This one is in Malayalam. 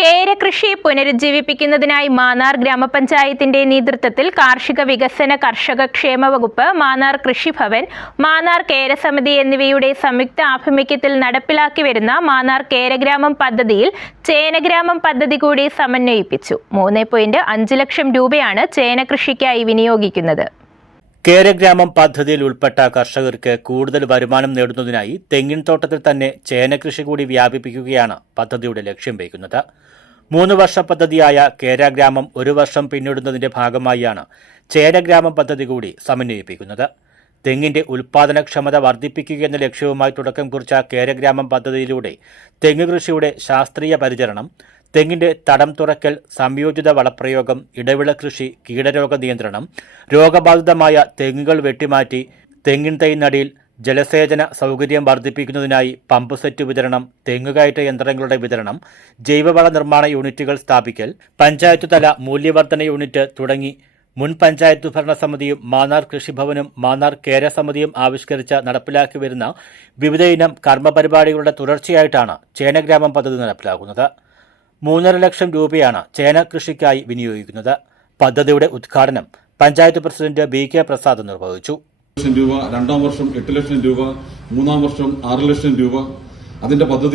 കേരകൃഷി പുനരുജ്ജീവിപ്പിക്കുന്നതിനായി മാന്നാർ ഗ്രാമപഞ്ചായത്തിന്റെ നേതൃത്വത്തിൽ കാർഷിക വികസന കർഷക ക്ഷേമ വകുപ്പ്, മാന്നാർ കൃഷിഭവൻ, മാന്നാർ കേരസമിതി എന്നിവയുടെ സംയുക്ത ആഭിമുഖ്യത്തിൽ നടപ്പിലാക്കി വരുന്ന മാന്നാർ കേരഗ്രാമം പദ്ധതിയിൽ ചേനഗ്രാമം പദ്ധതി കൂടി സമന്വയിപ്പിച്ചു. 3.5 ലക്ഷം രൂപയാണ് ചേന കൃഷിക്കായി വിനിയോഗിക്കുന്നത്. കേരഗ്രാമം പദ്ധതിയിൽ ഉൾപ്പെട്ട കർഷകർക്ക് കൂടുതൽ വരുമാനം നേടുന്നതിനായി തെങ്ങിൻ തോട്ടത്തിൽ തന്നെ ചേനകൃഷി കൂടി വ്യാപിപ്പിക്കുകയാണ് പദ്ധതിയുടെ ലക്ഷ്യം വയ്ക്കുന്നത്. 3 വർഷ പദ്ധതിയായ കേരഗ്രാമം 1 വർഷം പിന്നിടുന്നതിന്റെ ഭാഗമായാണ് ചേനഗ്രാമം പദ്ധതി കൂടി സമന്വയിപ്പിക്കുന്നത്. തെങ്ങിന്റെ ഉൽപാദനക്ഷമത വർദ്ധിപ്പിക്കുക എന്ന ലക്ഷ്യവുമായി തുടക്കം കുറിച്ച കേരഗ്രാമം പദ്ധതിയിലൂടെ തെങ്ങ് കൃഷിയുടെ ശാസ്ത്രീയ പരിചരണം, തെങ്ങിന്റെ തടം തുറക്കൽ, സംയോജിത വളപ്രയോഗം, ഇടവിള കൃഷി, കീടരോഗ നിയന്ത്രണം, രോഗബാധിതമായ തെങ്ങുകൾ വെട്ടിമാറ്റി തെങ്ങിൻ തൈനടിയിൽ ജലസേചന സൗകര്യം വർദ്ധിപ്പിക്കുന്നതിനായി പമ്പ് സെറ്റ് വിതരണം, തെങ്ങുകയറ്റ യന്ത്രങ്ങളുടെ വിതരണം, ജൈവവള നിർമ്മാണ യൂണിറ്റുകൾ സ്ഥാപിക്കൽ, പഞ്ചായത്ത് തല മൂല്യവർദ്ധന യൂണിറ്റ് തുടങ്ങി മുൻ പഞ്ചായത്ത് ഭരണസമിതിയും മാന്നാർ കൃഷിഭവനും മാന്നാർ കേരസമിതിയും ആവിഷ്കരിച്ച് നടപ്പിലാക്കി വരുന്ന വിവിധയിനം കർമ്മപരിപാടികളുടെ തുടർച്ചയായിട്ടാണ് ചേനഗ്രാമം പദ്ധതി നടപ്പിലാക്കുന്നത്. 3.5 ലക്ഷം രൂപയാണ് ചേന കൃഷിക്കായി വിനിയോഗിക്കുന്നത്. പദ്ധതിയുടെ ഉദ്ഘാടനം പഞ്ചായത്ത് പ്രസിഡന്റ് BK പ്രസാദ് നിർവഹിച്ചു. രൂപ, 2ാം വർഷം 8 ലക്ഷം രൂപ, 3ാം വർഷം 6 ലക്ഷം രൂപ. അതിന്റെ പദ്ധതി